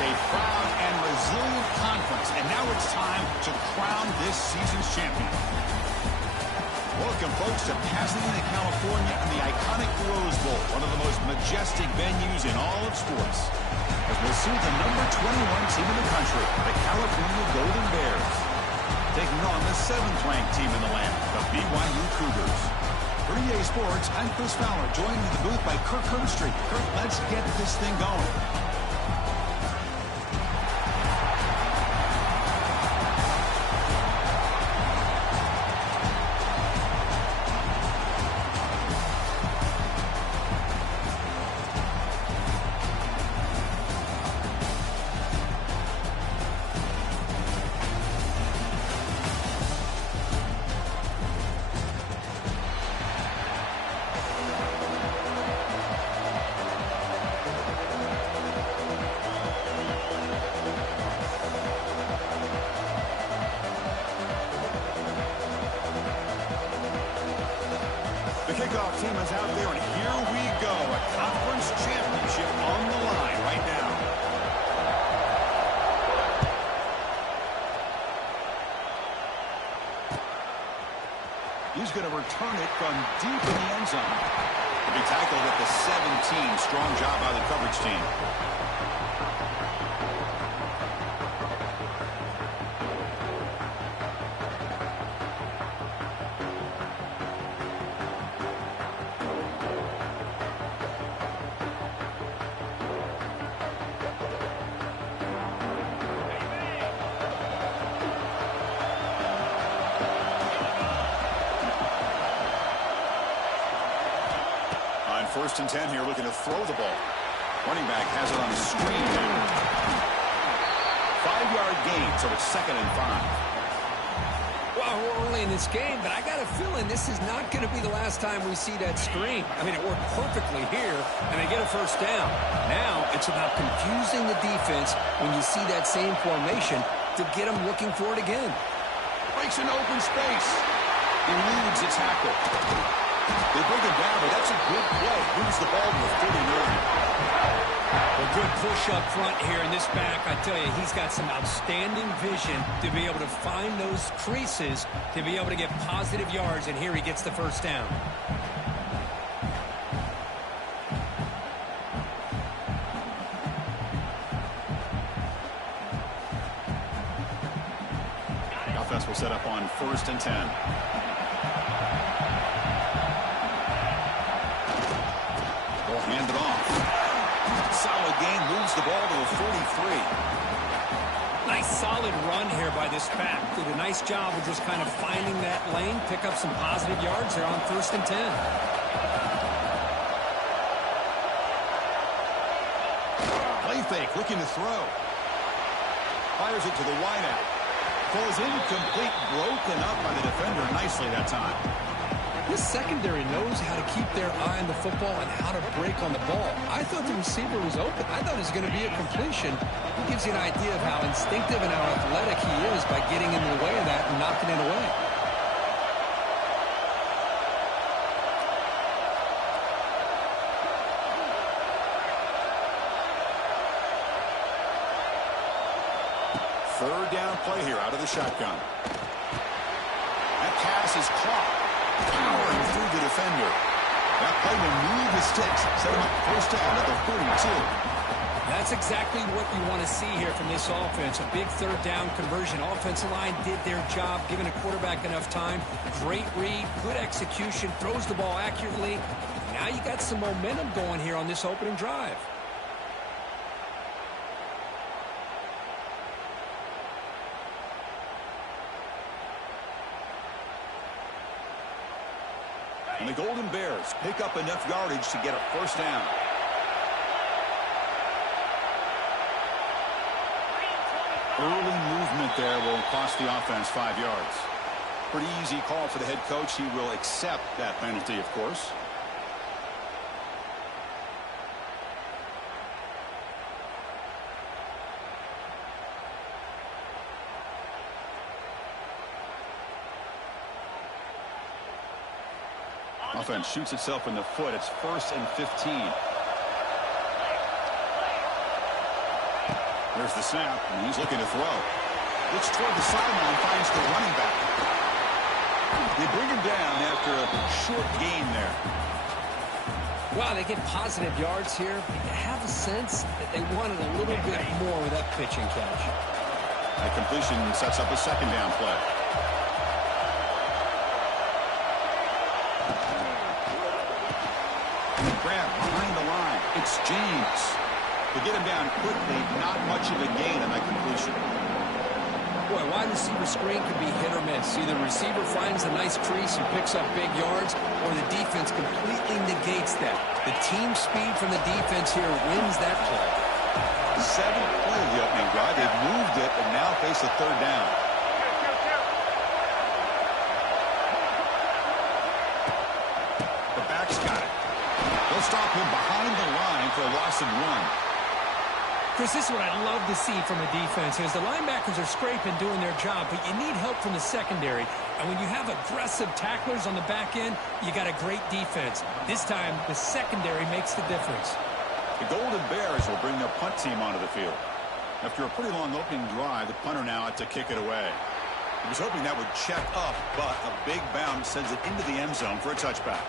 a proud and resilient conference, and now it's time to crown this season's champion. Welcome, folks, to Pasadena, California, and the iconic Rose Bowl, one of the most majestic venues in all of sports. As we'll see the number 21 team in the country, the California Golden Bears, taking on the 7th-ranked team in the land, the BYU Cougars. For EA Sports, I'm Chris Fowler, joined in the booth by Kirk Herbstreit. Kirk, let's get this thing going. The kickoff team is out there, and here we go. A conference championship on the line right now. He's going to return it from deep in the end zone. To be tackled at the 17. Strong job by the coverage team. First and 10 here, looking to throw the ball. Running back has it on the screen. 5-yard gain, so it's 2nd and 5. Well, we're early in this game, but I got a feeling this is not going to be the last time we see that screen. I mean, it worked perfectly here, and they get a first down. Now it's about confusing the defense when you see that same formation to get them looking for it again. Breaks an open space. Eludes a tackle. They bring him down, but that's a good play. Moves the ball to the 39. A good push up front here in this back. I tell you, he's got some outstanding vision to be able to find those creases, to be able to get positive yards, and here he gets the first down. The offense will set up on 1st and 10. Hand it off. Solid gain, moves the ball to the 43. Nice solid run here by this back. Did a nice job of just kind of finding that lane, pick up some positive yards there on 1st and 10. Play fake, looking to throw. Fires it to the wideout. Falls incomplete, broken up by the defender nicely that time. This secondary knows how to keep their eye on the football and how to break on the ball. I thought the receiver was open. I thought it was going to be a completion. It gives you an idea of how instinctive and how athletic he is by getting in the way of that and knocking it away. Third down play here out of the shotgun. That pass is caught. Powering through the defender. That play to move the sticks. Set him up first down at the 42. That's exactly what you want to see here from this offense. A big third down conversion. Offensive line did their job, giving a quarterback enough time. Great read, good execution, throws the ball accurately. Now you got some momentum going here on this opening drive. And the Golden Bears pick up enough yardage to get a first down. Early movement there will cost the offense 5 yards. Pretty easy call for the head coach. He will accept that penalty, of course. Offense shoots itself in the foot. It's 1st and 15. There's the snap, and he's looking to throw. Looks toward the sideline, finds the running back. They bring him down after a short gain there. Wow, they get positive yards here, but you have a sense that they wanted a little bit more with that pitch and catch. That completion sets up a second down play. Grab behind the line. It's James. To get him down quickly, not much of a gain on that completion. Boy, wide receiver screen can be hit or miss. Either the receiver finds a nice crease and picks up big yards, or the defense completely negates that. The team speed from the defense here wins that play. 7th play of the opening drive. They've moved it and now face a third down. The back's got it. They'll stop him behind the line for a loss and 1. Chris, this is what I love to see from a defense is the linebackers are scraping, doing their job, but you need help from the secondary. And when you have aggressive tacklers on the back end, you got a great defense. This time, the secondary makes the difference. The Golden Bears will bring their punt team onto the field. After a pretty long opening drive, the punter now had to kick it away. He was hoping that would check up, but a big bounce sends it into the end zone for a touchback.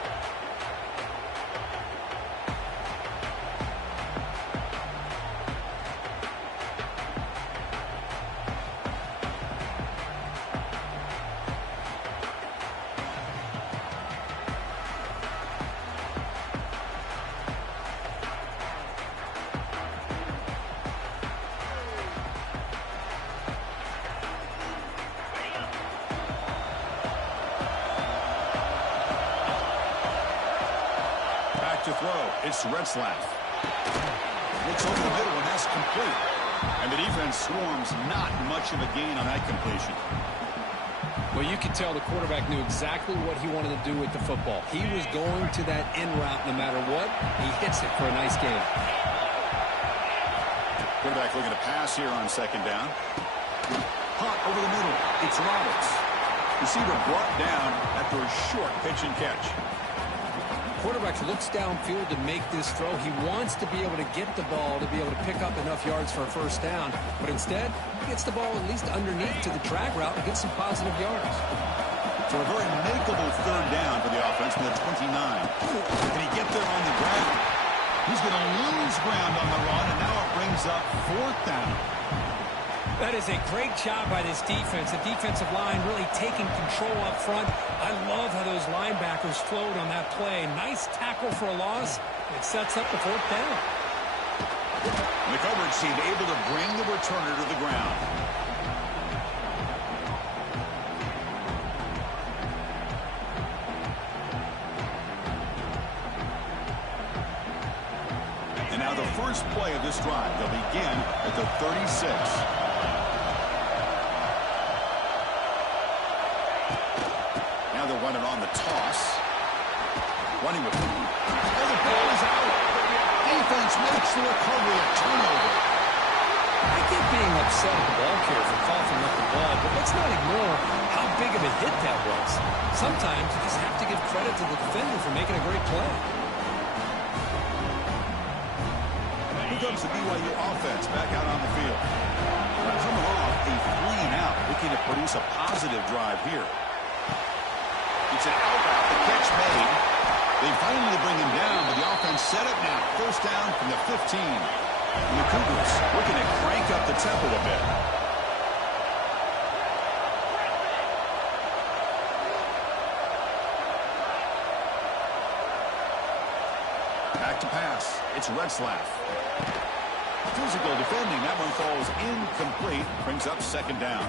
To throw, it's Retzlaff. Looks over the middle, and that's complete. And the defense swarms, not much of a gain on that completion. Well, you could tell the quarterback knew exactly what he wanted to do with the football. He was going to that in route no matter what. He hits it for a nice gain. Quarterback looking to pass here on second down. Hot over the middle. It's Roberts. Receiver brought down after a short pitch and catch. Quarterback looks downfield to make this throw. He wants to be able to get the ball to be able to pick up enough yards for a first down, but instead, he gets the ball at least underneath to the drag route and gets some positive yards. For a very makeable third down for the offense from the 29. Can he get there on the ground? He's going to lose ground on the run, and now it brings up fourth down. That is a great job by this defense. The defensive line really taking control up front. I love how those linebackers flowed on that play. Nice tackle for a loss. It sets up the fourth down. And the coverage team able to bring the returner to the ground. And now the first play of this drive. They'll begin at the 36. Now they're running on the toss. Running with it. Oh, the ball is out. Defense makes the recovery, a turnover. I get being upset at the ball carrier for coughing up the ball, but let's not ignore how big of a hit that was. Sometimes you just have to give credit to the defender for making a great play. Here comes the BYU offense back out on the field. Coming off a 3-and-out, looking to produce a positive drive here. It's an out route, the catch made. They finally bring him down, but the offense set up now. First down from the 15. And the Cougars looking to crank up the tempo a bit. Back to pass. It's Retzlaff. Physical defending. That one falls incomplete. Brings up second down.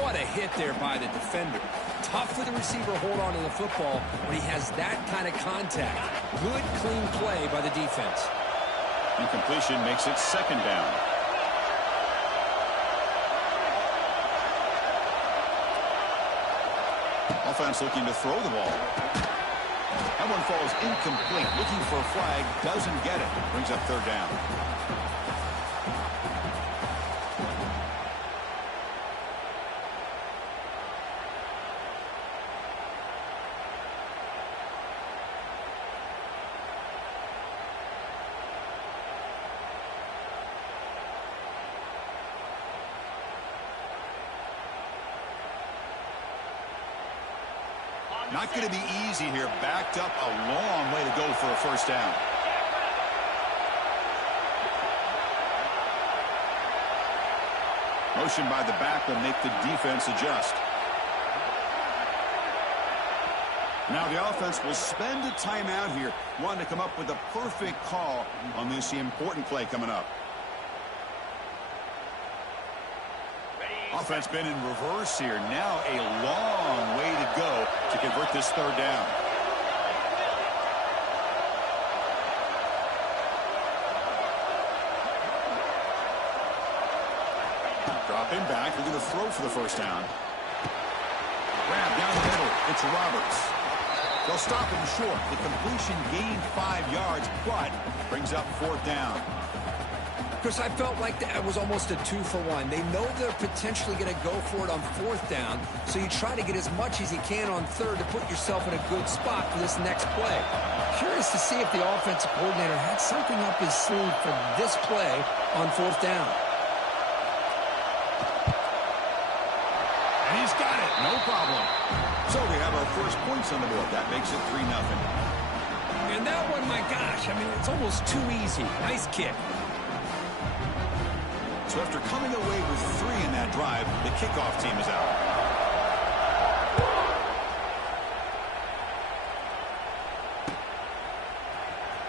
What a hit there by the defender. Tough for the receiver to hold on to the football when he has that kind of contact. Good, clean play by the defense. Incompletion makes it second down. Offense looking to throw the ball. That one falls incomplete. Looking for a flag. Doesn't get it. Brings up third down. Not going to be easy here. Backed up a long way to go for a first down. Motion by the back will make the defense adjust. Now the offense will spend a timeout here, wanting to come up with a perfect call on this important play coming up. Offense been in reverse here. Now a long way to go to convert this third down. Dropping back, they're going to throw for the first down. Grab down the middle, it's Roberts. They'll stop him short. The completion gained 5 yards, but brings up fourth down. Chris, I felt like that was almost a 2-for-1. They know they're potentially going to go for it on fourth down, so you try to get as much as you can on third to put yourself in a good spot for this next play. Curious to see if the offensive coordinator had something up his sleeve for this play on fourth down. And he's got it, no problem. So we have our first points on the board. That makes it 3-0. And that one, my gosh, I mean, it's almost too easy. Nice kick. So after coming away with 3 in that drive, the kickoff team is out.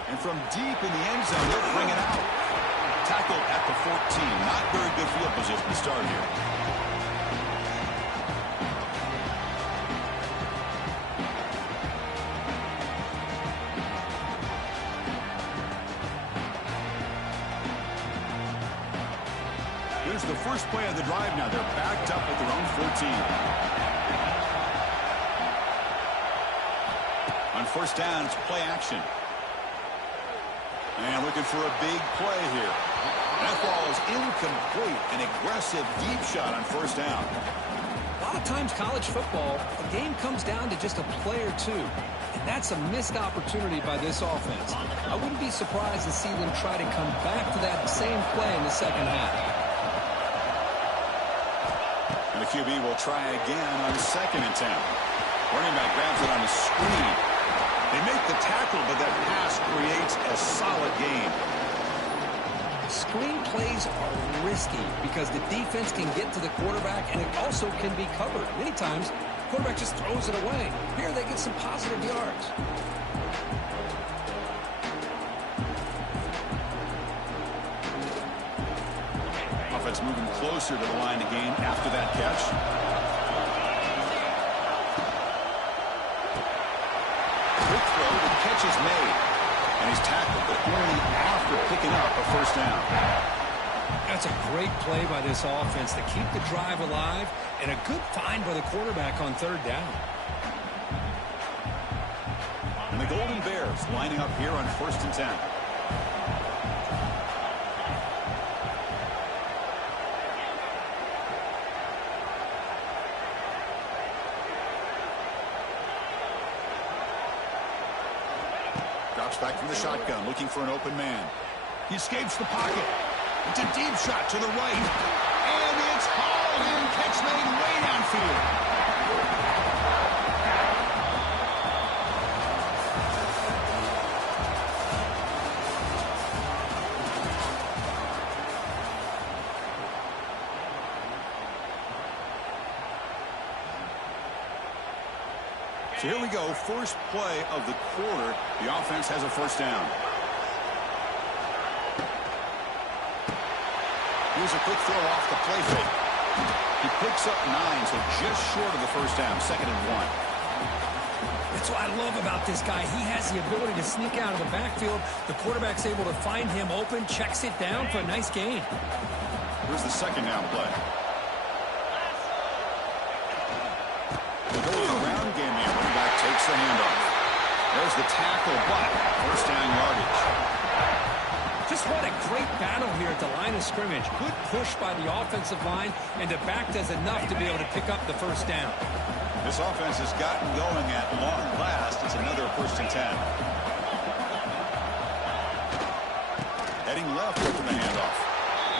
And from deep in the end zone, they'll bring it out. Tackled at the 14. Not very good field position to start here. Here's the first play of the drive now. They're backed up at their own 14. On first down, it's play action. And looking for a big play here. That ball is incomplete. An aggressive deep shot on first down. A lot of times college football, a game comes down to just a play or two. And that's a missed opportunity by this offense. I wouldn't be surprised to see them try to come back to that same play in the second half. And the QB will try again on second and 10. Running back grabs it on the screen. They make the tackle, but that pass creates a solid gain. Screen plays are risky because the defense can get to the quarterback, and it also can be covered. Many times, the quarterback just throws it away. Here, they get some positive yards. Offense moving closer to the line to gain after that catch. Quick throw, the catch is made. And he's tackled, but only after picking up a first down. That's a great play by this offense to keep the drive alive, and a good find by the quarterback on third down. And the Golden Bears lining up here on first and 10. Drops back from the shotgun, looking for an open man. He escapes the pocket. It's a deep shot to the right. And it's hauled in. Catch made way downfield. So here we go. First play of the quarter. The offense has a first down. Here's a quick throw off the play fake. He picks up 9, so just short of the first down. 2nd and 1. That's what I love about this guy. He has the ability to sneak out of the backfield. The quarterback's able to find him open, checks it down for a nice gain. Here's the second down play. The goal of the ground game here. Running back takes the handoff. There's the tackle, but first down yardage. Just what a great battle here at the line of scrimmage. Good push by the offensive line, and the back does enough to be able to pick up the first down. This offense has gotten going at long last. It's another first and 10. Heading left from the handoff.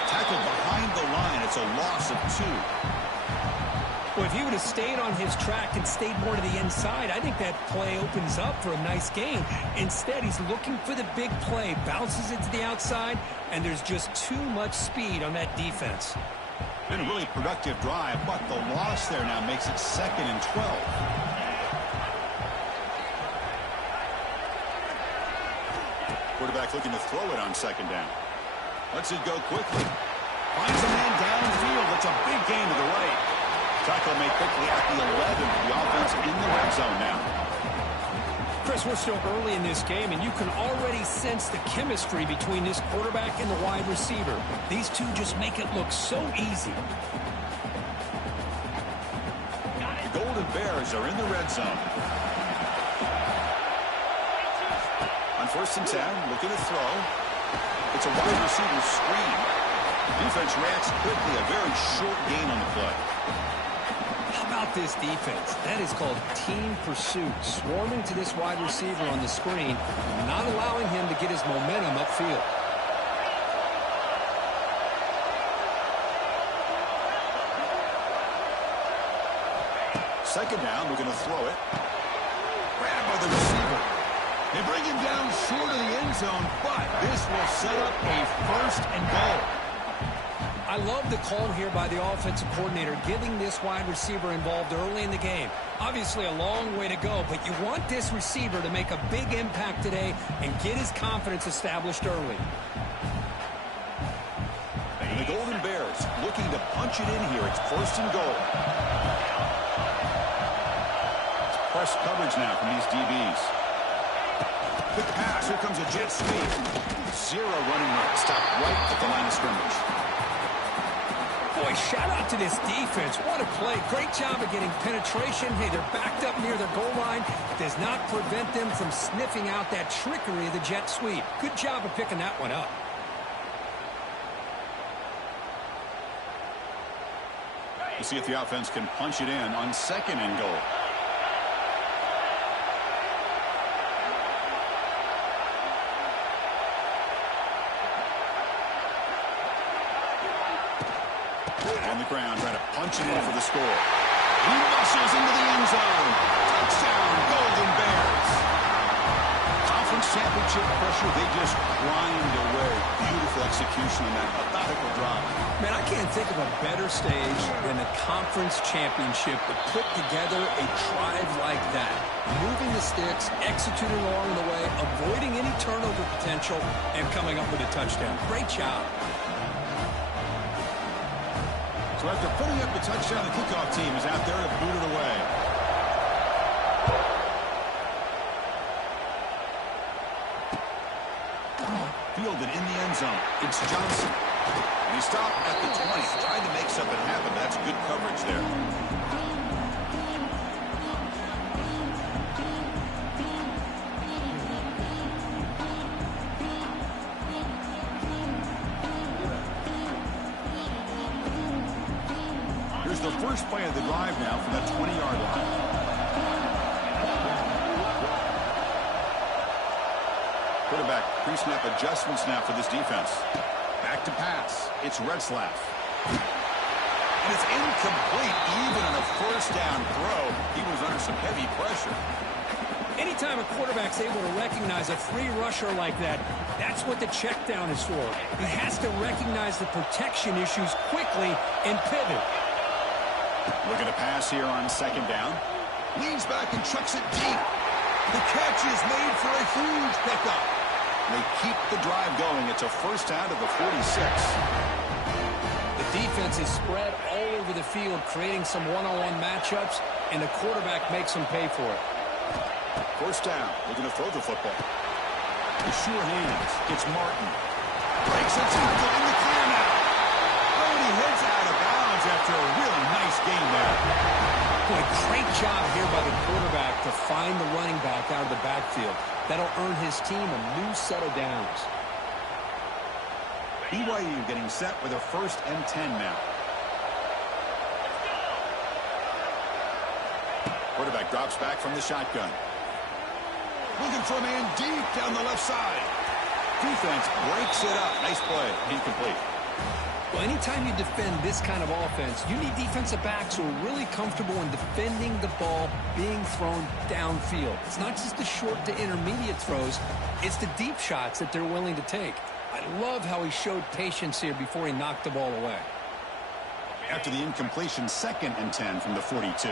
Tackled behind the line. It's a loss of 2. Well, if he would have stayed on his track and stayed more to the inside, I think that play opens up for a nice gain. Instead, he's looking for the big play, bounces it to the outside, and there's just too much speed on that defense. Been a really productive drive, but the loss there now makes it 2nd and 12. Quarterback looking to throw it on 2nd down. Lets it go quickly. Finds a man downfield. It's a big gain to the right. Tackle made quickly at the 11. The offense in the red zone now. Chris, we're still early in this game, and you can already sense the chemistry between this quarterback and the wide receiver. These two just make it look so easy. The Golden Bears are in the red zone. On 1st and 10, looking to throw. It's a wide receiver screen. Defense reacts quickly. A very short gain on the play. How about this defense? That is called team pursuit. Swarming to this wide receiver on the screen, not allowing him to get his momentum upfield. Second down, we're going to throw it. Grabbed by the receiver. They bring him down short of the end zone, but this will set up a 1st and goal. I love the call here by the offensive coordinator, getting this wide receiver involved early in the game. Obviously a long way to go, but you want this receiver to make a big impact today and get his confidence established early. And the Golden Bears looking to punch it in here. It's 1st and goal. It's press coverage now from these DBs. Quick pass. Here comes a jet sweep. 0 running room. Stopped right at the line of scrimmage. Boy, shout out to this defense. What a play. Great job of getting penetration. Hey, they're backed up near their goal line. Does not prevent them from sniffing out that trickery of the jet sweep. Good job of picking that one up. We'll see if the offense can punch it in on 2nd and goal. On the ground, trying to punch it in for the score. He muscles into the end zone. Touchdown, Golden Bears. Conference championship pressure, they just grind away. Beautiful execution on that methodical drive. Man, I can't think of a better stage than the conference championship to put together a drive like that. Moving the sticks, executing along the way, avoiding any turnover potential, and coming up with a touchdown. Great job. So after putting up the touchdown, the kickoff team is out there to boot it away. Fielded in the end zone. It's Johnson. And he stopped at the 20. Tried to make something happen. That's good coverage there. Here's the first play of the drive now from that 20-yard line. Quarterback pre-snap adjustments now for this defense. Back to pass. It's Retzlaff. And it's incomplete even on a 1st down throw. He was under some heavy pressure. Anytime a quarterback's able to recognize a free rusher like that, that's what the check down is for. He has to recognize the protection issues quickly and pivot. Looking to pass here on 2nd down. Leans back and chucks it deep. The catch is made for a huge pickup. They keep the drive going. It's a 1st down to the 46. The defense is spread all over the field, creating some one-on-one matchups, and the quarterback makes them pay for it. 1st down. Looking to throw the football. The sure hands. It's Martin. Breaks a tackle in the clear now. Oh, and he heads out of bounds after a really nice game there. Boy, great job here by the quarterback to find the running back out of the backfield. That'll earn his team a new set of downs. BYU getting set with a 1st and 10 now. Quarterback drops back from the shotgun. Looking for a man deep down the left side. Defense breaks it up. Nice play. Incomplete. Well, anytime you defend this kind of offense, you need defensive backs who are really comfortable in defending the ball being thrown downfield. It's not just the short to intermediate throws, it's the deep shots that they're willing to take. I love how he showed patience here before he knocked the ball away. After the incompletion, 2nd and 10 from the 42.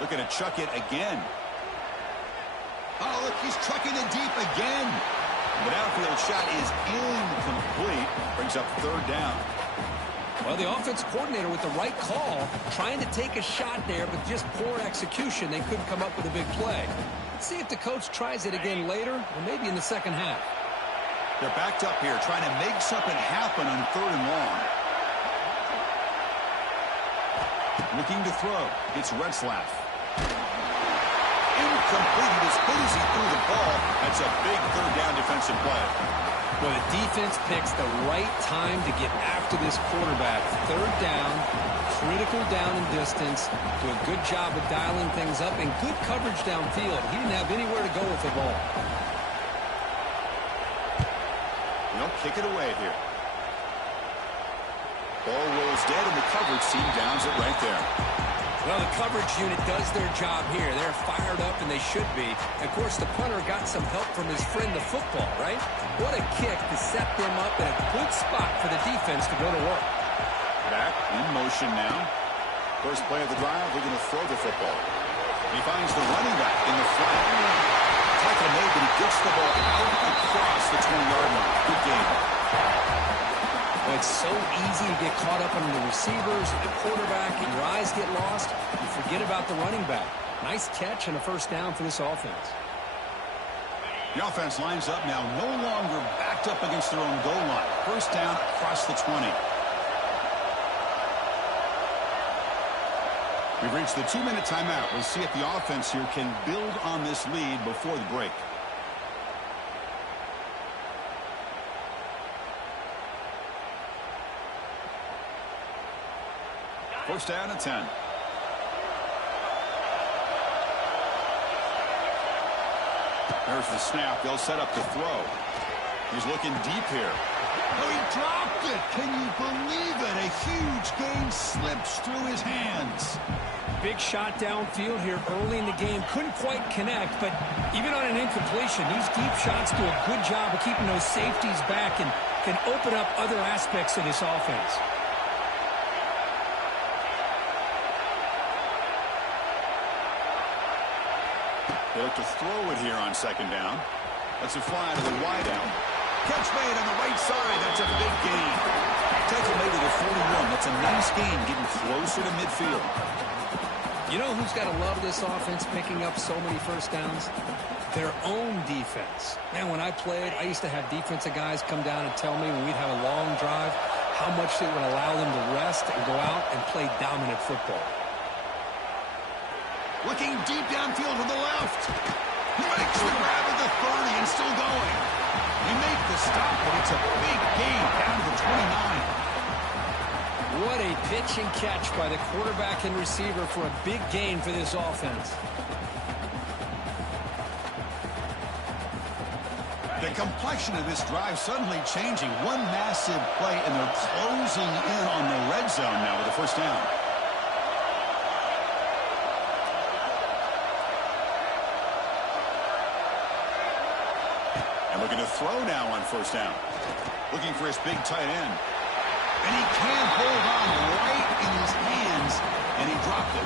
Looking to chuck it again. Oh, look, he's chucking it deep again. The downfield shot is incomplete. Brings up 3rd down. Well, the offense coordinator with the right call, trying to take a shot there, but just poor execution. They couldn't come up with a big play. Let's see if the coach tries it again later, or maybe in the second half. They're backed up here, trying to make something happen on 3rd and long. Looking to throw. It's Retzlaff. Incomplete. As good as he threw the ball, that's a big 3rd down defensive play. Well, the defense picks the right time to get after this quarterback. 3rd down, critical down and distance. Do a good job of dialing things up and good coverage downfield. He didn't have anywhere to go with the ball. They'll kick it away here. Ball rolls dead, and the coverage team downs it right there. Well, the coverage unit does their job here. They're fired up, and they should be. Of course, the punter got some help from his friend, the football, right? What a kick to set them up in a good spot for the defense to go to work. Back in motion now. First play of the drive, we're going to throw the football. He finds the running back in the flat. Tackle made, but he gets the ball out across the 20-yard line. Good game. Well, it's so easy to get caught up on the receivers and the quarterback, and your eyes get lost. You forget about the running back. Nice catch and a 1st down for this offense. The offense lines up now, no longer backed up against their own goal line. 1st down across the 20. We've reached the 2-minute timeout. We'll see if the offense here can build on this lead before the break. First down and 10. There's the snap. They'll set up the throw. He's looking deep here. Oh, he dropped it. Can you believe it? A huge gain slips through his hands. Big shot downfield here early in the game. Couldn't quite connect, but even on an incompletion, these deep shots do a good job of keeping those safeties back and can open up other aspects of this offense. They look to throw it here on 2nd down. That's a fly to the wide out. Catch made on the right side. That's a big gain. Tackle made to the 41. That's a nice gain, getting closer to midfield. You know who's got to love this offense picking up so many 1st downs? Their own defense. Man, when I played, I used to have defensive guys come down and tell me when we'd have a long drive how much it would allow them to rest and go out and play dominant football. Looking deep downfield to the left. He makes the grab at the 30 and still going. He makes the stop, but it's a big gain down to the 29. What a pitch and catch by the quarterback and receiver for a big gain for this offense. The complexion of this drive suddenly changing. One massive play, and they're closing in on the red zone now with the 1st down. And looking to throw now on 1st down. Looking for his big tight end. And he can't hold on right in his hands, and he dropped it.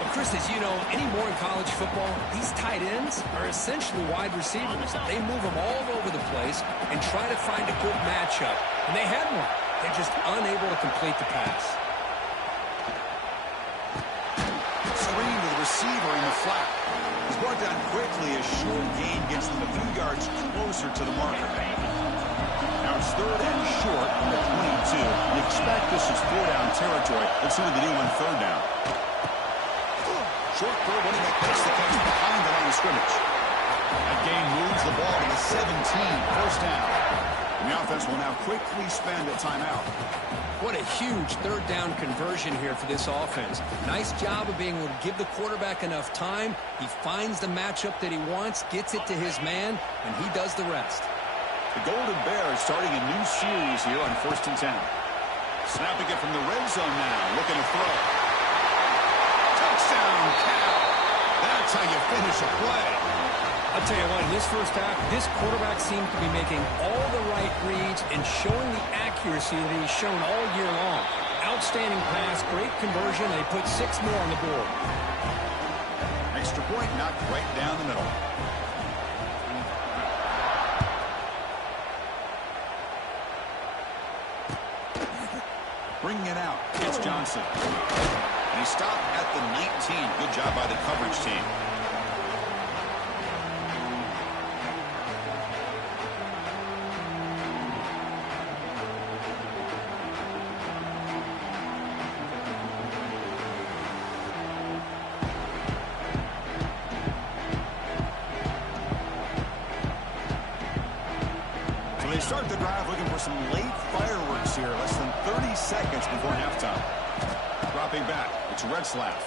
Well, Chris, as you know, anymore in college football, these tight ends are essentially wide receivers. They move them all over the place and try to find a good matchup. And they had one. They're just unable to complete the pass. Screen to the receiver in the flat. He's brought down quickly. A short gain gets them a few yards closer to the marker. Now it's 3rd and short from the 22. You expect this is 4-down territory. Let's see what they do on 3rd down. Short throw, running back makes the catch behind the line of scrimmage. That gain moves the ball to the 17. 1st down. And the offense will now quickly spend a timeout. What a huge third down conversion here for this offense. Nice job of being able to give the quarterback enough time. He finds the matchup that he wants, gets it to his man, and he does the rest. The Golden Bears starting a new series here on 1st and 10. Snapping it from the red zone now, looking to throw. Touchdown, Cal. That's how you finish a play. I'll tell you what, in this first half, this quarterback seemed to be making all the right reads and showing the accuracy that he's shown all year long. Outstanding pass, great conversion, and they put 6 more on the board. Extra point knocked right down the middle. Bringing it out, it's Johnson. And he stopped at the 19. Good job by the coverage team. So they start the drive looking for some late fireworks here, less than 30 seconds before halftime. Dropping back, it's Retzlaff.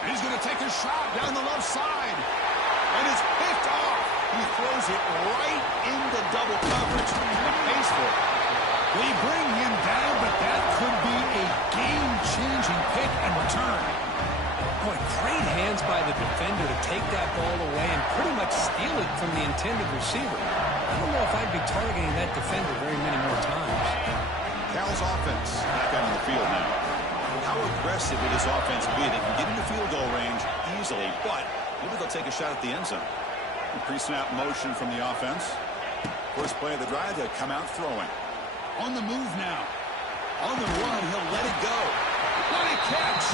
And he's going to take a shot down the left side. And it's picked off. He throws it right into double coverage and pays for it. They bring him down, but that could be a game-changing pick and return. Boy, great hands by the defender to take that ball away and pretty much steal it from the intended receiver. I don't know if I'd be targeting that defender very many more times. Cal's offense back out on the field now. How aggressive will this offense be? They can get into field goal range easily, but maybe they'll take a shot at the end zone. Pre-snap motion from the offense. First play of the drive, they'll come out throwing. On the move now. On the run, he'll let it go. What a catch!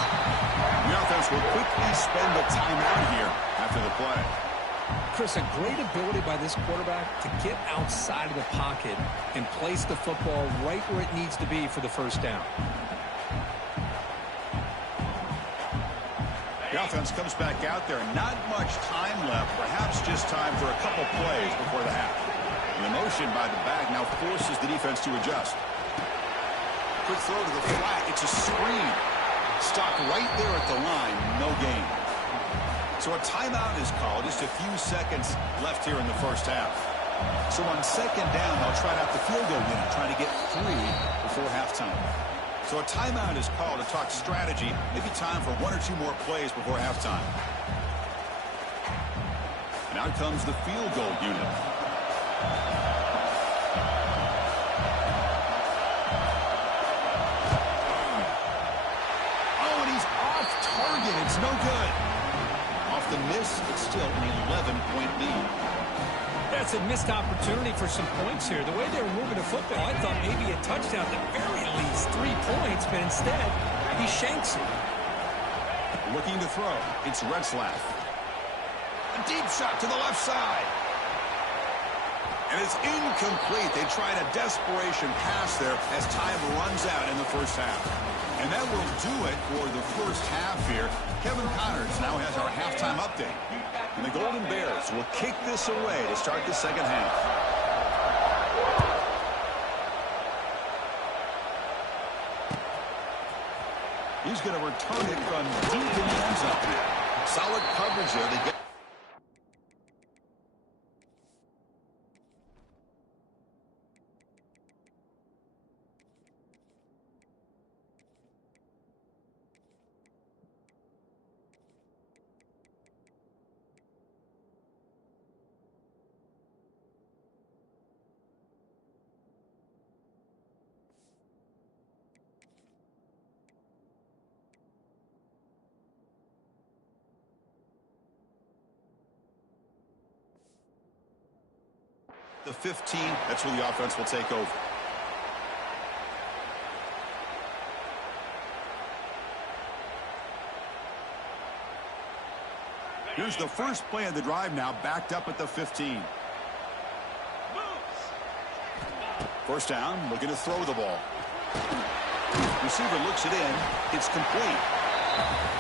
The offense will quickly spend the timeout here after the play. Chris, a great ability by this quarterback to get outside of the pocket and place the football right where it needs to be for the first down. The offense comes back out there. Not much time left. Perhaps just time for a couple plays before the half. And the motion by the back now forces the defense to adjust. Quick throw to the flat. It's a screen. Stopped right there at the line. No gain. So a timeout is called. Just a few seconds left here in the first half. So on second down, they'll try out the field goal unit, trying to get 3 before halftime. So a timeout is called to talk strategy. Maybe time for 1 or 2 more plays before halftime. And out comes the field goal unit. Oh, and he's off target. It's no good. Off the miss, it's still an 11-point lead. That's a missed opportunity for some points here. The way they were moving the football, I thought maybe a touchdown at the very least, 3 points, but instead, he shanks it. Looking to throw, it's Retzlaff. A deep shot to the left side. And it's incomplete. They tried a desperation pass there as time runs out in the first half. And that will do it for the first half here. Kevin Connors now has our halftime update. And the Golden Bears will kick this away to start the second half. He's going to return it from deep in the end zone. Solid coverage there. They get the 15. That's where the offense will take over. Here's the first play of the drive now, backed up at the 15. First down, looking to throw the ball. Receiver looks it in. It's complete.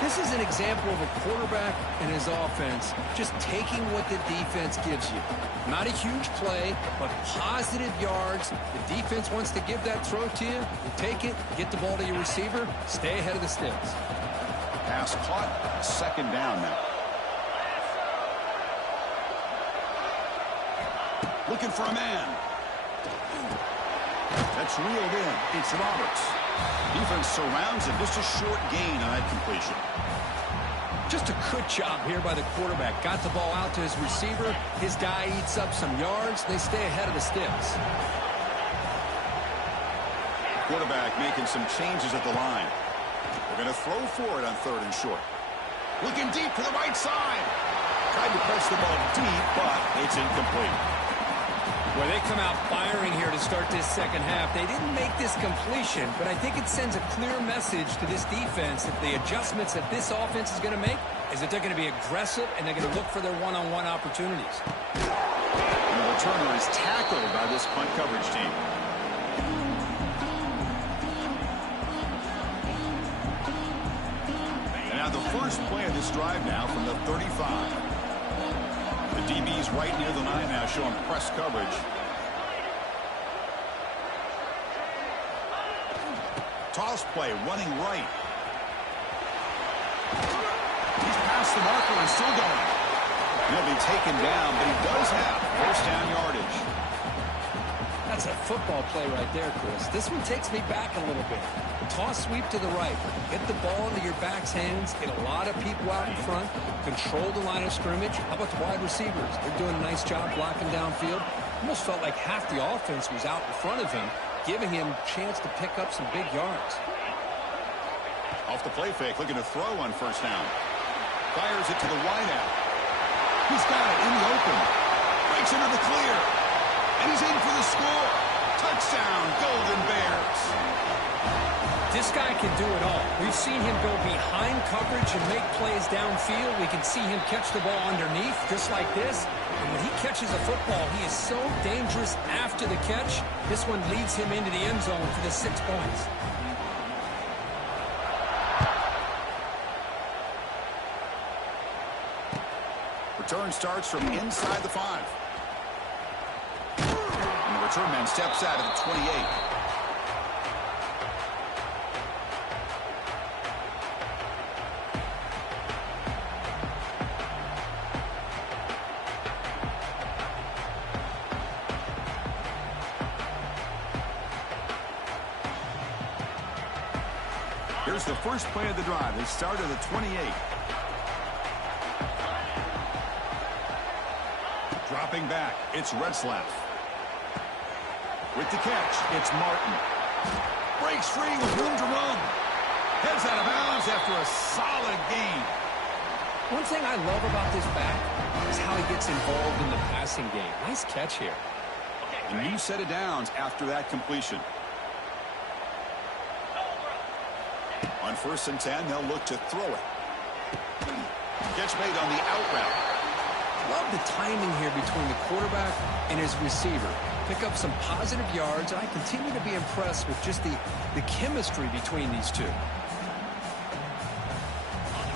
This is an example of a quarterback and his offense just taking what the defense gives you. Not a huge play, but positive yards. The defense wants to give that throw to you. You take it, get the ball to your receiver, stay ahead of the sticks. Pass caught, second down now. Looking for a man. That's reeled in. It's Roberts. Defense surrounds him. Just a short gain on that completion. Just a good job here by the quarterback. Got the ball out to his receiver. His guy eats up some yards. They stay ahead of the sticks. Quarterback making some changes at the line. They're going to throw for it on third and short. Looking deep to the right side. Tried to press the ball deep, but it's incomplete. Well, they come out firing here to start this second half. They didn't make this completion, but I think it sends a clear message to this defense that the adjustments that this offense is going to make is that they're going to be aggressive and they're going to look for their one-on-one opportunities. And the returner is tackled by this punt coverage team. And now the first play of this drive now from the 35. The DB's right near the line now showing press coverage. Toss play, running right. He's past the marker and still going. He'll be taken down, but he does have first down yardage. That's a football play right there, Chris. This one takes me back a little bit. Toss sweep to the right. Get the ball into your back's hands. Get a lot of people out in front. Control the line of scrimmage. How about the wide receivers? They're doing a nice job blocking downfield. Almost felt like half the offense was out in front of him, giving him a chance to pick up some big yards. Off the play fake, looking to throw on first down. Fires it to the wideout. He's got it in the open. Breaks into the clear. And he's in for the score. Touchdown, Golden Bears. This guy can do it all. We've seen him go behind coverage and make plays downfield. We can see him catch the ball underneath, just like this. And when he catches a football, he is so dangerous after the catch. This one leads him into the end zone for the 6 points. Return starts from inside the 5. And the return man steps out of the 28. Here's the first play of the drive. They start at the 28. Dropping back, it's Retzlaff. With the catch, it's Martin. Breaks free with room to run. Heads out of bounds after a solid gain. One thing I love about this back is how he gets involved in the passing game. Nice catch here. A new set of downs after that completion. On 1st and 10, they'll look to throw it. Catch made on the out route. Love the timing here between the quarterback and his receiver. Pick up some positive yards, and I continue to be impressed with just the chemistry between these two.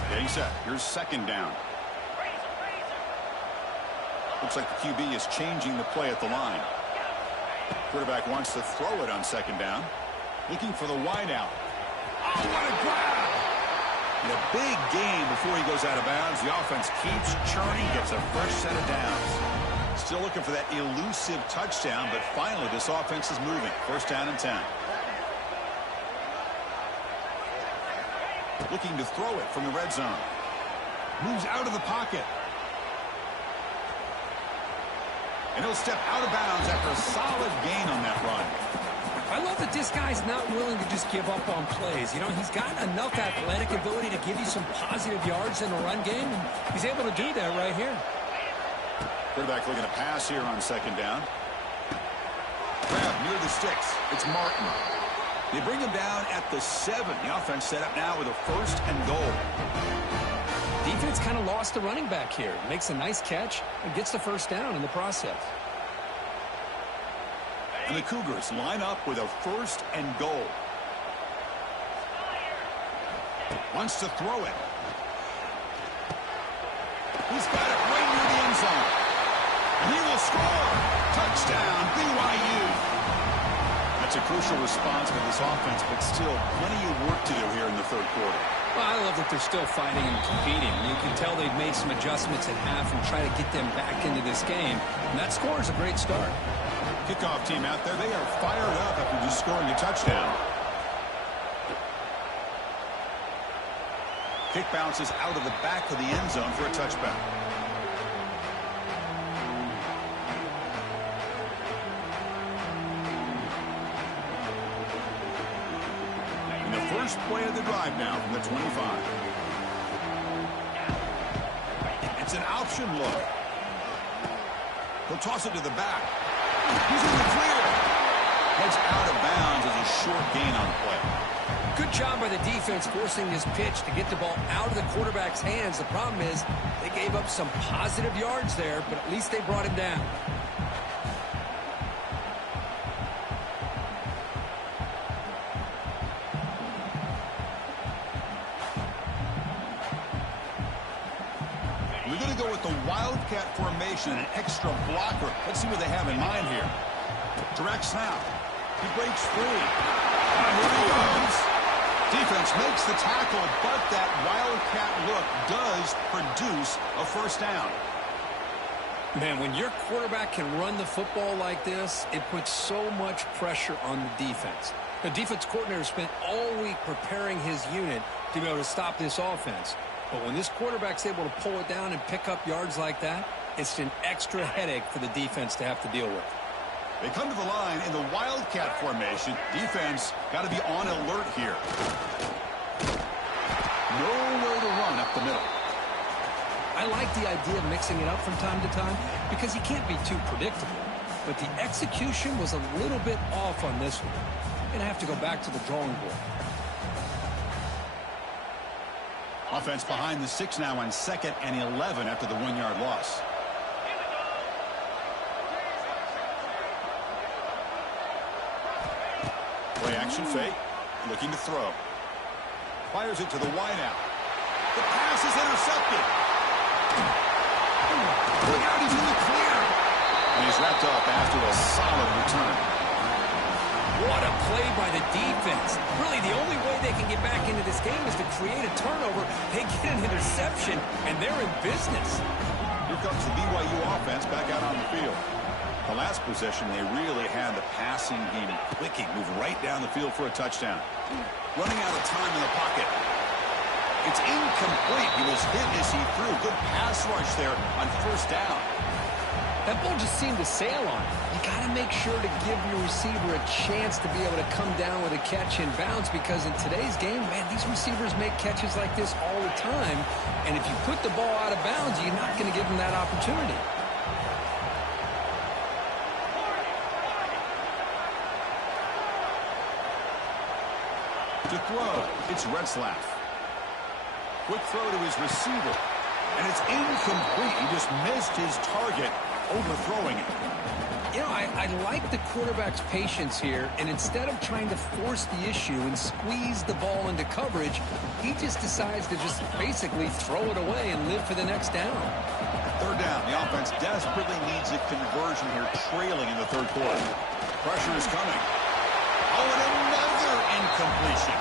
Getting set. Here's second down. Looks like the QB is changing the play at the line. Quarterback wants to throw it on second down. Looking for the wideout. Oh, what a grab! And a big gain before he goes out of bounds. The offense keeps churning, gets a fresh set of downs. Still looking for that elusive touchdown, but finally this offense is moving. First down and 10. Looking to throw it from the red zone. Moves out of the pocket. And he'll step out of bounds after a solid gain on that run. I love that this guy's not willing to just give up on plays. You know, he's got enough athletic ability to give you some positive yards in the run game, and he's able to do that right here. Quarterback looking to pass here on second down. Grab near the sticks. It's Martin. They bring him down at the 7. The offense set up now with a 1st and goal. Defense kind of lost the running back here. Makes a nice catch and gets the first down in the process. And the Cougars line up with a 1st and goal. Wants to throw it. He's got it right near the end zone. And he will score. Touchdown, BYU. That's a crucial response for this offense, but still plenty of work to do here in the third quarter. Well, I love that they're still fighting and competing. You can tell they've made some adjustments at half and try to get them back into this game. And that score is a great start. Kickoff team out there, they are fired up after just scoring a touchdown. Kick bounces out of the back of the end zone for a touchback. First play of the drive now from the 25. It's an option look. He'll toss it to the back. He's in the clear. Heads out of bounds as a short gain on the play. Good job by the defense forcing this pitch to get the ball out of the quarterback's hands. The problem is they gave up some positive yards there, but at least they brought him down. Wildcat formation, an extra blocker. Let's see what they have in mind here. Direct snap. He breaks free. And here he goes. Defense makes the tackle, but that Wildcat look does produce a first down. Man, when your quarterback can run the football like this, it puts so much pressure on the defense. The defense coordinator spent all week preparing his unit to be able to stop this offense. But when this quarterback's able to pull it down and pick up yards like that, it's an extra headache for the defense to have to deal with. They come to the line in the Wildcat formation. Defense got to be on alert here. Nowhere to run up the middle. I like the idea of mixing it up from time to time because he can't be too predictable. But the execution was a little bit off on this one. Going to have to go back to the drawing board. Offense behind the 6 now on 2nd and 11 after the 1-yard loss. Play action fake. Looking to throw. Fires it to the wideout. The pass is intercepted. Look out, he's in the clear. And he's wrapped up after a solid return. What a play by the defense. Really, the only way they can get back into this game is to create a turnover. They get an interception, and they're in business. Here comes the BYU offense back out on the field. The last possession, they really had the passing game clicking. Move right down the field for a touchdown. Running out of time in the pocket. It's incomplete. He was hit as he threw. Good pass rush there on first down. That ball just seemed to sail on it. You got to make sure to give your receiver a chance to be able to come down with a catch and bounce because in today's game, man, these receivers make catches like this all the time. And if you put the ball out of bounds, you're not going to give them that opportunity. To throw, it's Retzlaff. Quick throw to his receiver. And it's incomplete. He just missed his target, overthrowing it. You know, I like the quarterback's patience here, and instead of trying to force the issue and squeeze the ball into coverage, he just decides to just basically throw it away and live for the next down. Third down. The offense desperately needs a conversion here, trailing in the third quarter. Pressure is coming. Oh, and another incompletion.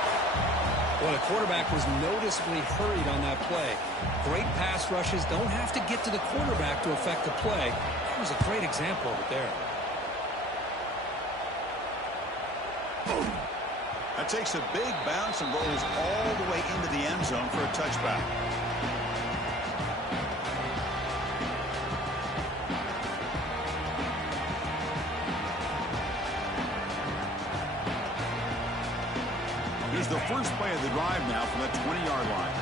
Well, the quarterback was noticeably hurried on that play. Great pass rushes don't have to get to the quarterback to affect the play. That was a great example of it there. That takes a big bounce and rolls all the way into the end zone for a touchback. Here's the first play of the drive now from the 20-yard line.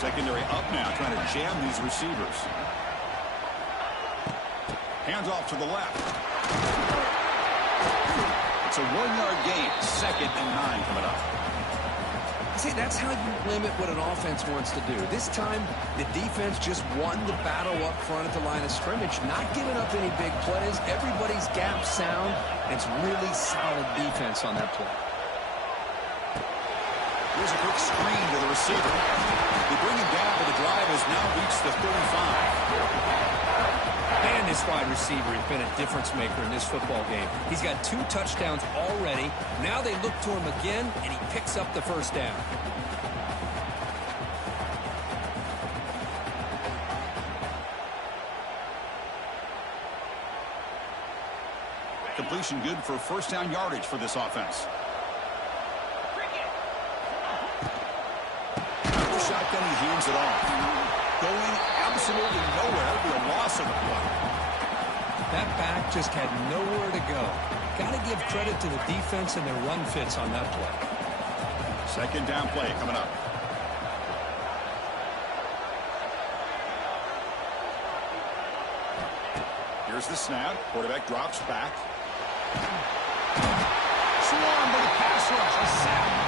Secondary up now, trying to jam these receivers. Hands off to the left. It's a 1-yard gain. 2nd and 9 coming up. See, that's how you limit what an offense wants to do. This time, the defense just won the battle up front at the line of scrimmage, not giving up any big plays. Everybody's gap sound. It's really solid defense on that play. Here's a quick screen to the receiver. They bring him down, but the drive has now reached the 35. And this wide receiver has been a difference maker in this football game. He's got 2 touchdowns already. Now they look to him again, and he picks up the first down. Completion good for first down yardage for this offense. Out of the shotgun, he hands it off. Going absolutely nowhere. That'll be a loss of a play. That back just had nowhere to go. Got to give credit to the defense and their run fits on that play. Second down play coming up. Here's the snap. Quarterback drops back. Swarmed by the pass rush. A sack.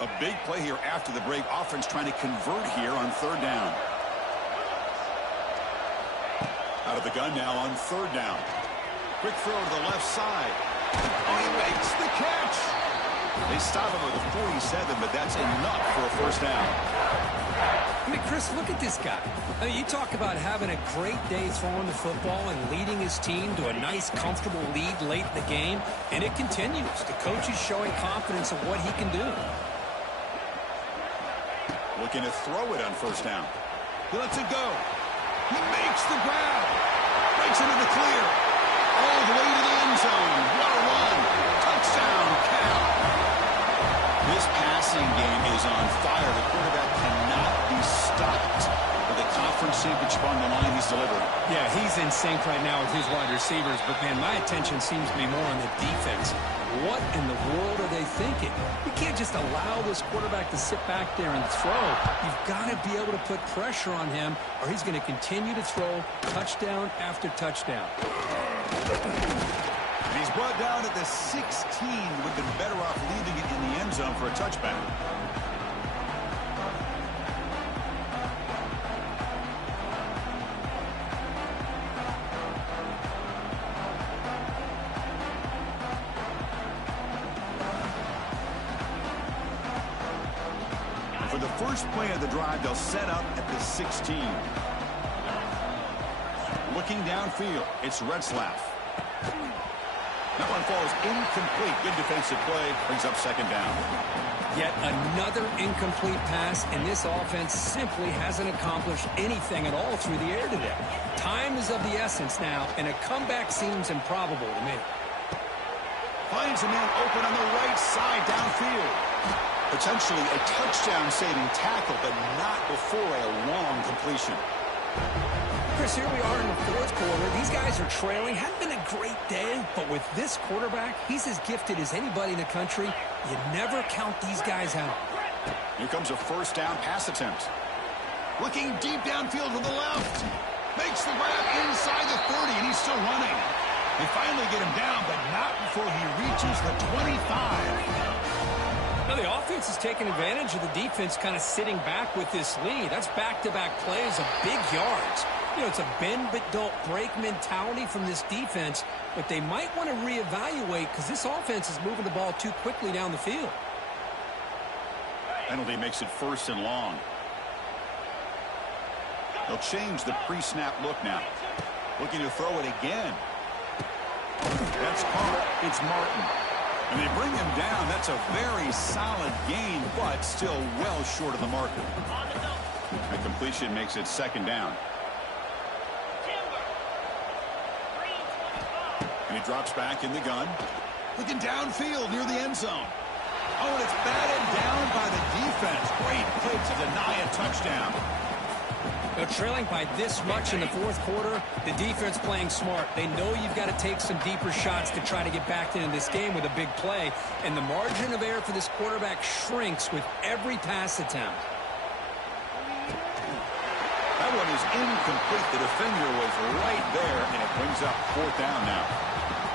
A big play here after the break. Offense trying to convert here on third down. Out of the gun now on third down. Quick throw to the left side. Oh, he makes the catch. They stop him with a 47, but that's enough for a first down. I mean, Chris, look at this guy. I mean, you talk about having a great day throwing the football and leading his team to a nice, comfortable lead late in the game, and it continues. The coach is showing confidence of what he can do. Looking to throw it on first down. He lets it go. He makes the grab. Breaks into the clear. All the way to the end zone. What a run. Touchdown, Cal. This passing game is on fire. The quarterback cannot be stopped. With the conference championship on the line, he's delivered. Yeah, he's in sync right now with his wide receivers, but, man, my attention seems to be more on the defense. What in the world are they thinking? You can't just allow this quarterback to sit back there and throw. You've got to be able to put pressure on him, or he's going to continue to throw touchdown after touchdown. And he's brought down at the 16. Would have been better off leaving it in the end zone for a touchback. For the first play of the drive, they'll set up at the 16. Looking downfield, it's Retzlaff. That one falls incomplete. Good defensive play. Brings up second down. Yet another incomplete pass, and this offense simply hasn't accomplished anything at all through the air today. Time is of the essence now, and a comeback seems improbable to me. Finds a man open on the right side downfield. Potentially a touchdown-saving tackle, but not before a long completion. Chris, here we are in the fourth quarter. These guys are trailing. Hadn't been a great day, but with this quarterback, he's as gifted as anybody in the country. You never count these guys out. Here comes a first down pass attempt. Looking deep downfield to the left. Makes the grab inside the 30, and he's still running. They finally get him down, but not before he reaches the 25. Now, the offense is taking advantage of the defense kind of sitting back with this lead. That's back-to-back plays of big yards. You know, it's a bend-but-don't-break mentality from this defense, but they might want to reevaluate because this offense is moving the ball too quickly down the field. Penalty makes it first and long. They'll change the pre-snap look now. Looking to throw it again. That's caught. It's Martin. And they bring him down. That's a very solid gain, but still well short of the marker. A completion makes it second down. And he drops back in the gun. Looking downfield near the end zone. Oh, and it's batted down by the defense. Great play to deny a touchdown. They're trailing by this much in the fourth quarter. The defense playing smart. They know you've got to take some deeper shots to try to get back into this game with a big play. And the margin of error for this quarterback shrinks with every pass attempt. That one is incomplete. The defender was right there, and it brings up fourth down now.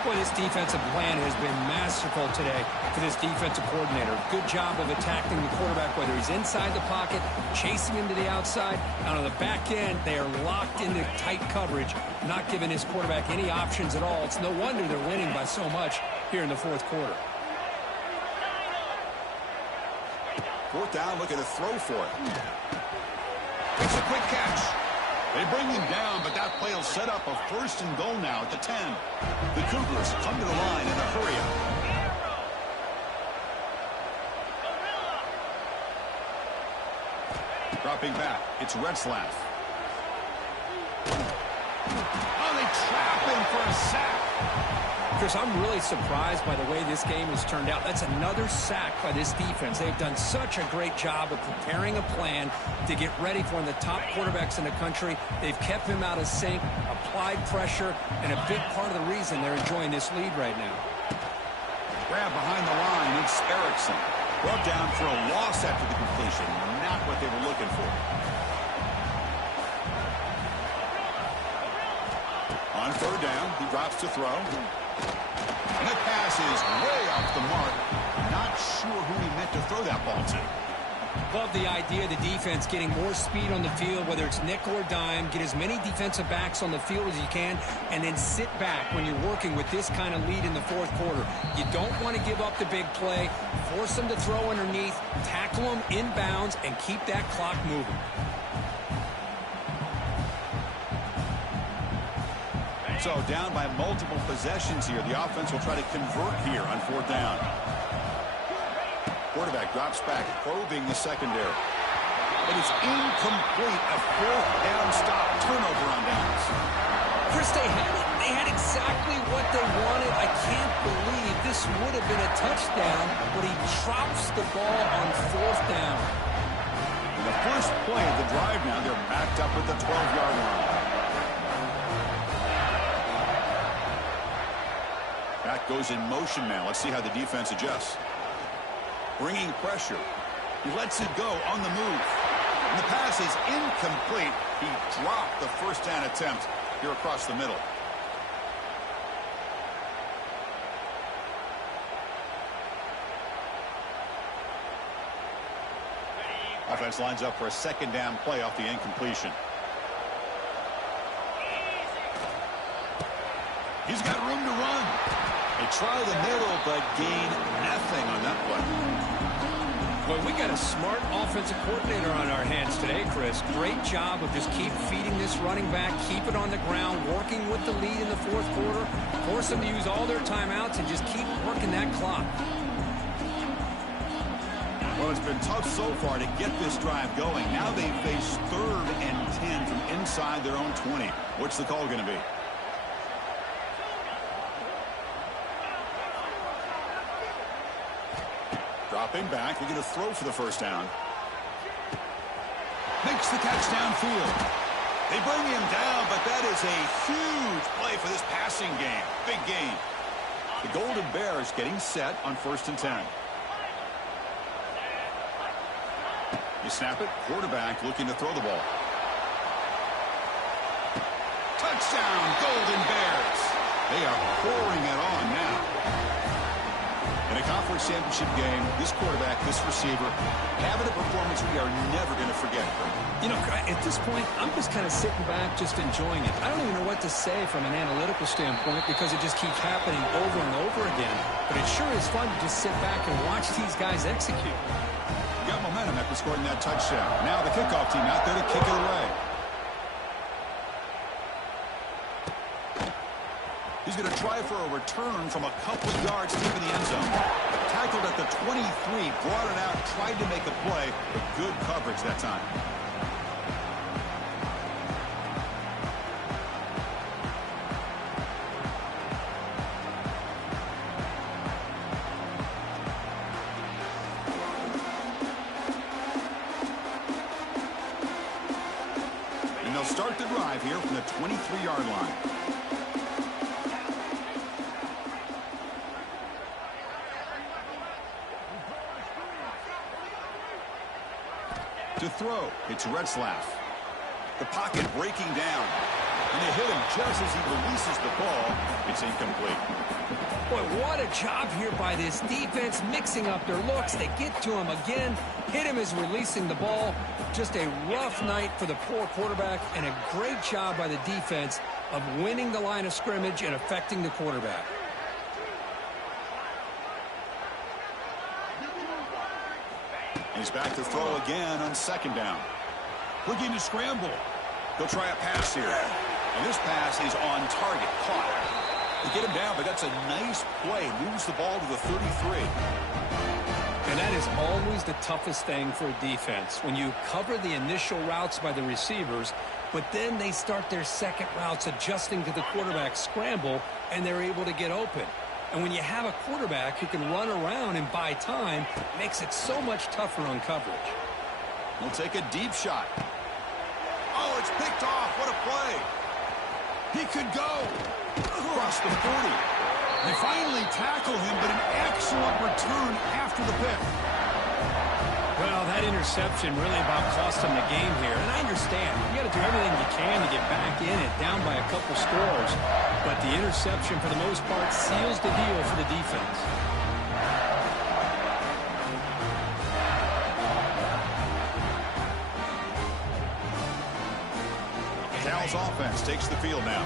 Boy, this defensive plan has been masterful today for this defensive coordinator. Good job of attacking the quarterback, whether he's inside the pocket, chasing him to the outside. And on the back end, they are locked into tight coverage, not giving his quarterback any options at all. It's no wonder they're winning by so much here in the fourth quarter. Fourth down, looking to throw for it. It's a quick catch. They bring him down, but that play will set up a first and goal now at the 10. The Cougars come to the line in a hurry-up. Dropping back, it's Retzlaff. Oh, they trap him for a sack. Chris, I'm really surprised by the way this game has turned out. That's another sack by this defense. They've done such a great job of preparing a plan to get ready for one of the top quarterbacks in the country. They've kept him out of sync, applied pressure, and a big part of the reason they're enjoying this lead right now. Grab behind the line, it's Erickson. Brought down for a loss after the completion. Not what they were looking for. On third down, he drops to throw. And the pass is way off the mark. Not sure who he meant to throw that ball to. Love the idea of the defense getting more speed on the field, whether it's nickel or dime, get as many defensive backs on the field as you can, and then sit back when you're working with this kind of lead in the fourth quarter. You don't want to give up the big play, force them to throw underneath, tackle them inbounds, and keep that clock moving. So down by multiple possessions here. The offense will try to convert here on fourth down. Quarterback drops back, probing the secondary. But it's incomplete. A fourth down stop. Turnover on downs. Chris, they had it. They had exactly what they wanted. I can't believe this would have been a touchdown, but he drops the ball on fourth down. And the first play of the drive now, they're backed up at the 12-yard line. Back goes in motion now. Let's see how the defense adjusts. Bringing pressure. He lets it go on the move. And the pass is incomplete. He dropped the first down attempt here across the middle. Offense lines up for a second down play off the incompletion. He's got room to run. They try the middle, but gain nothing on that play. Well, we got a smart offensive coordinator on our hands today, Chris. Great job of just keep feeding this running back, keep it on the ground, working with the lead in the fourth quarter, force them to use all their timeouts, and just keep working that clock. Well, it's been tough so far to get this drive going. Now they face 3rd and 10 from inside their own 20. What's the call going to be? Dropping back, looking to throw for the first down. Makes the catch downfield. They bring him down, but that is a huge play for this passing game. Big gain. The Golden Bears getting set on 1st and 10. You snap it, quarterback looking to throw the ball. Touchdown, Golden Bears. They are pouring it on now. In a conference championship game, this quarterback, this receiver, having a performance we are never going to forget. You know, at this point, I'm just kind of sitting back, just enjoying it. I don't even know what to say from an analytical standpoint because it just keeps happening over and over again. But it sure is fun to just sit back and watch these guys execute. Got momentum after scoring that touchdown. Now the kickoff team out there to kick it away. He's going to try for a return from a couple of yards deep in the end zone. Tackled at the 23, brought it out, tried to make a play, but good coverage that time. And they'll start the drive here from the 23-yard line. To throw, it's Retzlaff. The pocket breaking down. And they hit him just as he releases the ball. It's incomplete. Boy, what a job here by this defense, mixing up their looks. They get to him again, hit him as releasing the ball. Just a rough night for the poor quarterback, and a great job by the defense of winning the line of scrimmage and affecting the quarterback. He's back to throw again on second down. Looking to scramble. He'll try a pass here. And this pass is on target. Caught. They get him down, but that's a nice play. Moves the ball to the 33. And that is always the toughest thing for a defense. When you cover the initial routes by the receivers, but then they start their second routes adjusting to the quarterback scramble, and they're able to get open. And when you have a quarterback who can run around and buy time, it makes it so much tougher on coverage. He'll take a deep shot. Oh, it's picked off. What a play. He could go. Across the 40. They finally tackle him, but an excellent return after the pick. Well, that interception really about cost them the game here. And I understand. You got to do everything you can to get back in it, down by a couple scores. But the interception, for the most part, seals the deal for the defense. Cal's offense takes the field now.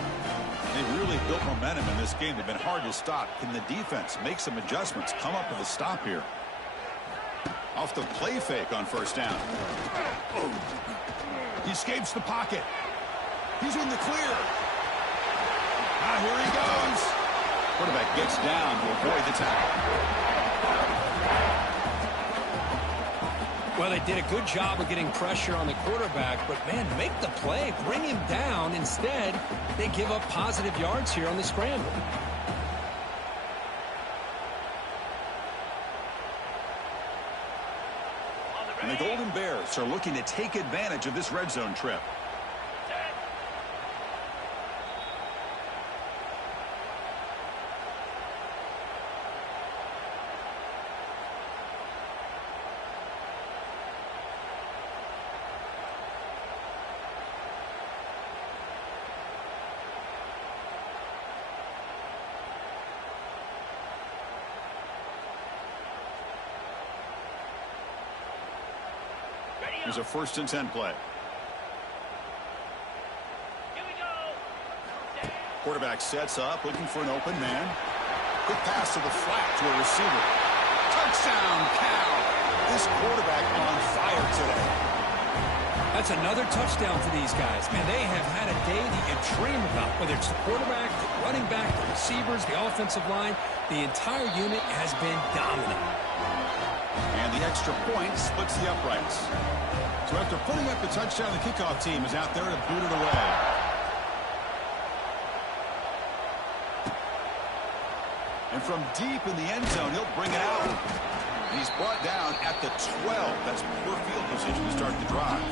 They've really built momentum in this game. They've been hard to stop. Can the defense make some adjustments, come up with a stop here? Off the play fake on first down. He escapes the pocket. He's in the clear. Ah, here he goes. Quarterback gets down to avoid the tackle. Well, they did a good job of getting pressure on the quarterback, but, man, make the play, bring him down. Instead, they give up positive yards here on the scramble. And the Golden Bears are looking to take advantage of this red zone trip. Here's a 1st and 10 play. Quarterback sets up, looking for an open man. Quick pass to the flat to a receiver. Touchdown, Cal. This quarterback on fire today. That's another touchdown for these guys. Man, they have had a day that you dream about, whether it's the quarterback, the running back, the receivers, the offensive line. The entire unit has been dominant. And the extra point splits the uprights. So after putting up the touchdown, the kickoff team is out there to boot it away. And from deep in the end zone, he'll bring it out. And he's brought down at the 12. That's poor field position to start the drive.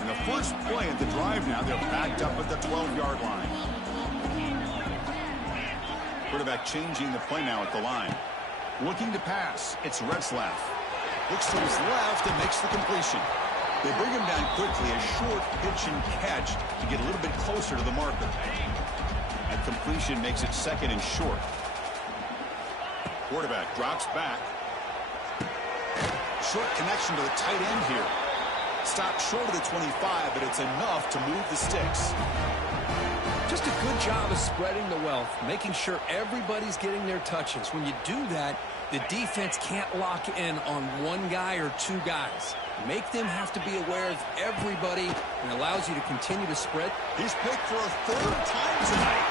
And the first play of the drive now, they're backed up at the 12-yard line. Quarterback changing the play now at the line. Looking to pass. It's Retzlaff. Looks to his left and makes the completion. They bring him down quickly. A short pitch and catch to get a little bit closer to the marker. And completion makes it 2nd and short. Quarterback drops back. Short connection to the tight end here. Stopped short of the 25, but it's enough to move the sticks. Just a good job of spreading the wealth, making sure everybody's getting their touches. When you do that, the defense can't lock in on one guy or two guys. Make them have to be aware of everybody, and allows you to continue to spread. He's picked for a 3rd time tonight.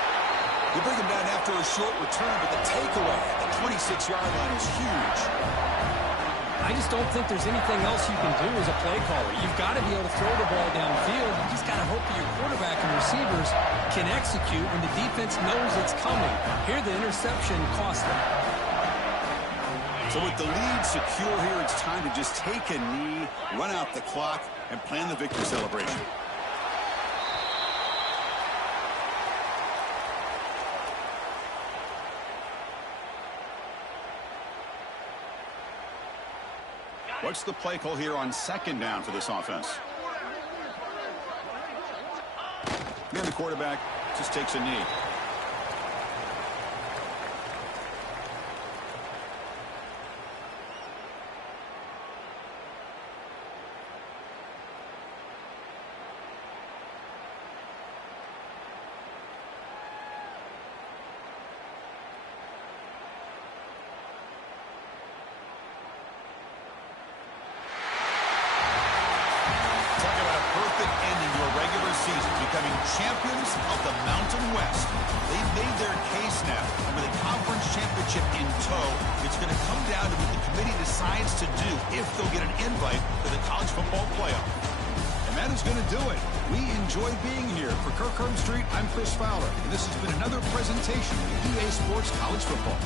They bring him down after a short return, but the takeaway at the 26-yard line is huge. I just don't think there's anything else you can do as a play caller. You've got to be able to throw the ball downfield. You just got to hope that your quarterback and receivers can execute when the defense knows it's coming. Here, the interception cost them. So with the lead secure here, it's time to just take a knee, run out the clock, and plan the victory celebration. What's the play call here on second down for this offense? And the quarterback just takes a knee. Champions of the Mountain West. They've made their case now. And with a conference championship in tow, it's going to come down to what the committee decides to do if they'll get an invite to the college football playoff. And that is going to do it. We enjoy being here. For Kirk Herbstreit, I'm Chris Fowler. And this has been another presentation of EA Sports College Football.